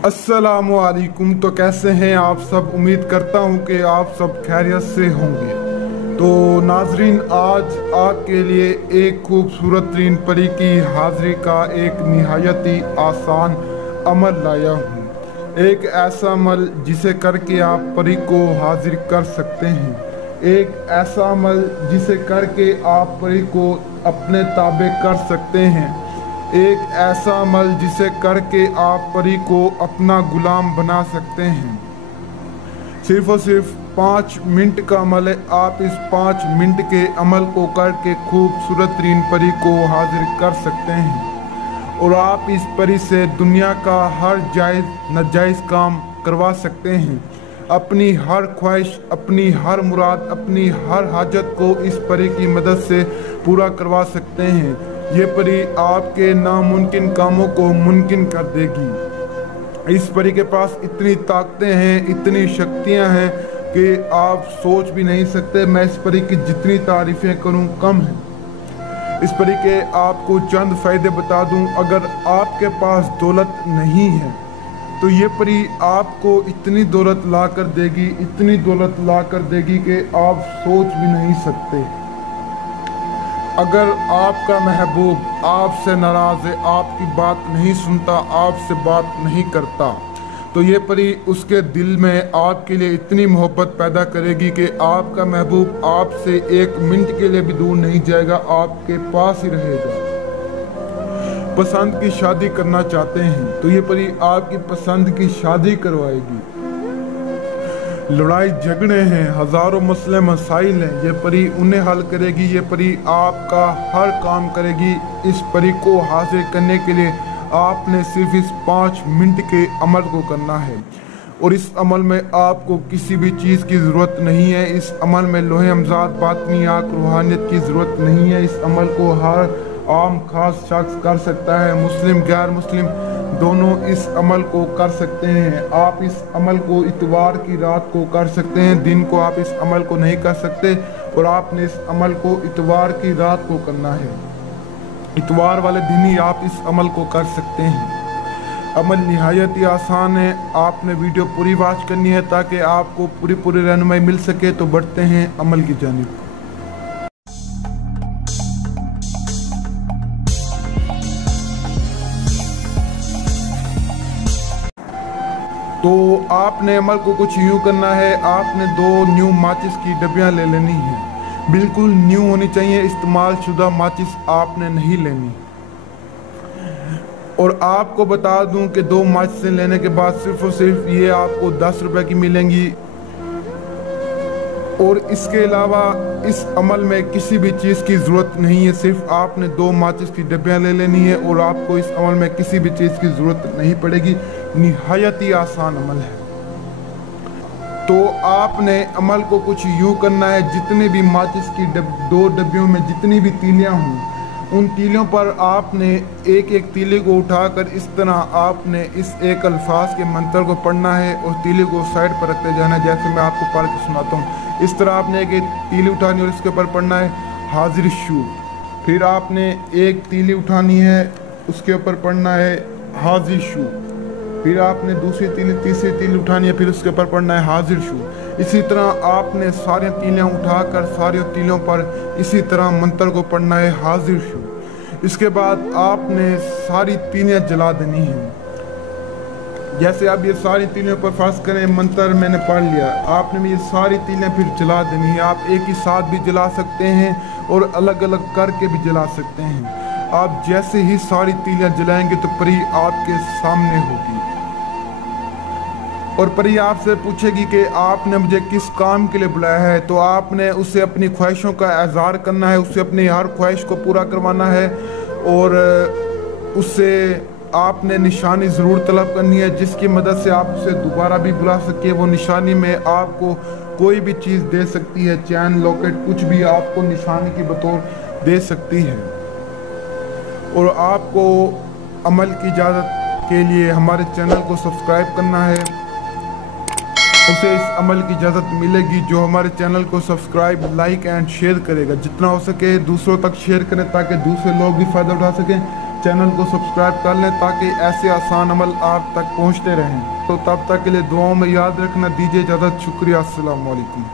अस्सलामुअलैकुम। तो कैसे हैं आप सब? उम्मीद करता हूं कि आप सब खैरियत से होंगे। तो नाजरीन, आज आपके लिए एक खूबसूरत तरीन परी की हाज़िरी का एक निहायत ही आसान अमल लाया हूं। एक ऐसा अमल जिसे करके आप परी को हाजिर कर सकते हैं। एक ऐसा अमल जिसे करके आप परी को अपने ताबे कर सकते हैं। एक ऐसा अमल जिसे करके आप परी को अपना गुलाम बना सकते हैं। सिर्फ और सिर्फ 5 मिनट का अमल है। आप इस 5 मिनट के अमल को करके खूबसूरत तरीन परी को हाजिर कर सकते हैं और आप इस परी से दुनिया का हर जायज़ नाजायज़ काम करवा सकते हैं। अपनी हर ख्वाहिश, अपनी हर मुराद, अपनी हर हाजत को इस परी की मदद से पूरा करवा सकते हैं। ये परी आपके नामुमकिन कामों को मुमकिन कर देगी। इस परी के पास इतनी ताकतें हैं, इतनी शक्तियां हैं कि आप सोच भी नहीं सकते। मैं इस परी की जितनी तारीफ़ें करूं कम है। इस परी के आपको चंद फ़ायदे बता दूं। अगर आपके पास दौलत नहीं है तो ये परी आपको इतनी दौलत ला कर देगी, इतनी दौलत ला कर देगी कि आप सोच भी नहीं सकते। अगर आपका महबूब आपसे नाराज़ है, आपकी बात नहीं सुनता, आपसे बात नहीं करता, तो ये परी उसके दिल में आपके लिए इतनी मोहब्बत पैदा करेगी कि आपका महबूब आपसे 1 मिनट के लिए भी दूर नहीं जाएगा, आपके पास ही रहेगा। पसंद की शादी करना चाहते हैं तो ये परी आपकी पसंद की शादी करवाएगी। लड़ाई झगड़े हैं, हज़ारों मसले मसाइल हैं, ये परी उन्हें हल करेगी। ये परी आपका हर काम करेगी। इस परी को हासिल करने के लिए आपने सिर्फ इस 5 मिनट के अमल को करना है और इस अमल में आपको किसी भी चीज़ की ज़रूरत नहीं है। इस अमल में लोहे अमजाद बातनी आँख रूहानियत की ज़रूरत नहीं है। इस अमल को हर आम खास शख्स कर सकता है। मुस्लिम गैर मुस्लिम दोनों इस अमल को कर सकते हैं। आप इस अमल को इतवार की रात को कर सकते हैं, दिन को आप इस अमल को नहीं कर सकते और आपने इस अमल को इतवार की रात को करना है। इतवार वाले दिन ही आप इस अमल को कर सकते हैं। अमल निहायत ही आसान है। आपने वीडियो पूरी वॉच करनी है ताकि आपको पूरी रहनुमाई मिल सके। तो बढ़ते हैं अमल की जानिब। तो आपने अमल को कुछ यूँ करना है। आपने 2 न्यू माचिस की डब्बियाँ ले लेनी है। बिल्कुल न्यू होनी चाहिए, इस्तेमाल शुदा माचिस आपने नहीं लेनी। और आपको बता दूं कि 2 माचिसें लेने के बाद सिर्फ और सिर्फ ये आपको 10 रुपए की मिलेंगी। और इसके अलावा इस अमल में किसी भी चीज़ की ज़रूरत नहीं है। सिर्फ आपने 2 माचिस की डब्बियाँ ले लेनी है और आपको इस अमल में किसी भी चीज़ की ज़रूरत नहीं पड़ेगी। निहायत ही आसान अमल है। तो आपने अमल को कुछ यूँ करना है, जितने भी माचिस की 2 डब्बियों में जितनी भी तीलियाँ हों, उन तीलियों पर आपने एक तीली को उठाकर इस तरह आपने इस एक अल्फाज के मंत्र को पढ़ना है और तीली को साइड पर रखते जाना है। जैसे मैं आपको पढ़ के सुनाता हूँ। इस तरह आपने एक तीली उठानी और इसके ऊपर पढ़ना है हाजिर शू। फिर आपने एक तीली उठानी है, उसके ऊपर पढ़ना है हाजिर शू। फिर आपने दूसरी तीली, तीसरी तीली उठानी है, फिर उसके ऊपर पढ़ना है हाजिर शू। इसी तरह आपने सारी तीलियाँ उठाकर सारी तीलियों पर इसी तरह मंत्र को पढ़ना है हाजिर शू। इसके बाद आपने सारी तीलियाँ जला देनी हैं। जैसे आप ये सारी तीलियों पर फर्ज करें मंत्र मैंने पढ़ लिया, आपने भी ये सारी तीलियाँ फिर जला देनी है। आप एक ही साथ भी जला सकते हैं और अलग अलग करके भी जला सकते हैं। आप जैसे ही सारी तीलियाँ जलाएंगे तो परी आपके सामने होगी और परी आपसे पूछेगी कि आपने मुझे किस काम के लिए बुलाया है। तो आपने उससे अपनी ख्वाहिशों का इज़हार करना है, उससे अपनी हर ख्वाहिश को पूरा करवाना है और उससे आपने निशानी ज़रूर तलब करनी है जिसकी मदद से आप उसे दोबारा भी बुला सके। वो निशानी में आपको कोई भी चीज़ दे सकती है, चैन, लॉकेट, कुछ भी आपको निशानी की बतौर दे सकती है। और आपको अमल की इजाज़त के लिए हमारे चैनल को सब्सक्राइब करना है। उसे इस अमल की इजाज़त मिलेगी जो हमारे चैनल को सब्सक्राइब, लाइक एंड शेयर करेगा। जितना हो सके दूसरों तक शेयर करें ताकि दूसरे लोग भी फ़ायदा उठा सकें। चैनल को सब्सक्राइब कर लें ताकि ऐसे आसान अमल आप तक पहुंचते रहें। तो तब तक के लिए दुआओं में याद रखना। दीजिए इजाज़त। शुक्रिया। अस्सलाम वालेकुम।